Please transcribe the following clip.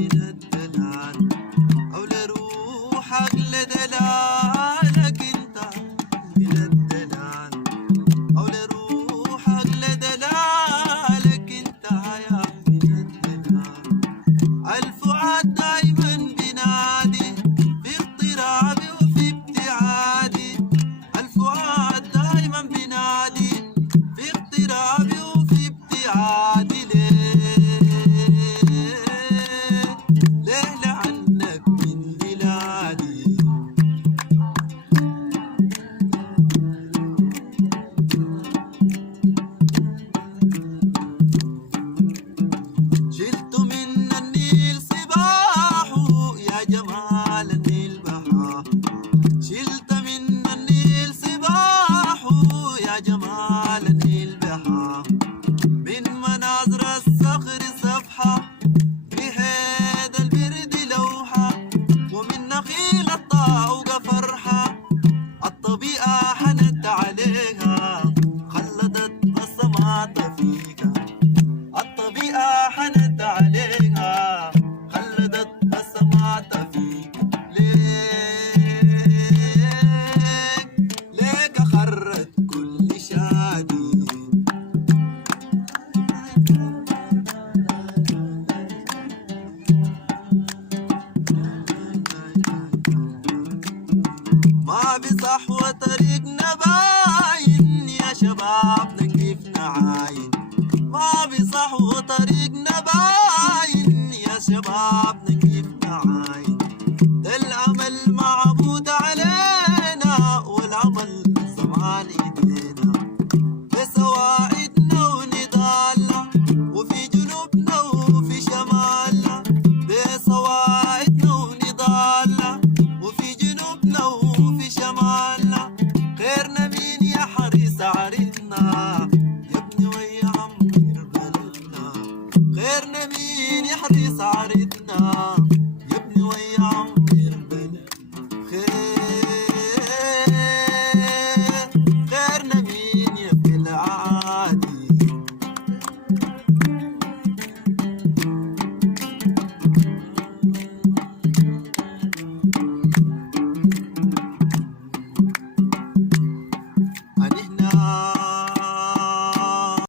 من الدلال أو لروحك لدلالك انت من الدلال أو لروحك لدلالك انت يا من الدلال. الفؤاد دايما بنادي في اضطرابي وفي ابتعادي. الفؤاد دايما بنادي في اضطرابي وفي ابتعادي. ليه لعنك من بلادي. شلت من النيل صباحه يا جمال النيل بحاه. شلت من النيل صباحه يا جمال النيل بحاه. من مناظر الصخر صفحة بهذا البرد لوحة ومن نخيل الطاوق فرحة. الطبيعة حنت عليها خلدت بصمات فيها. الطبيعة حنت عليها خلدت بصمات فيك. ليك خرت كل شادي. ما بصحوة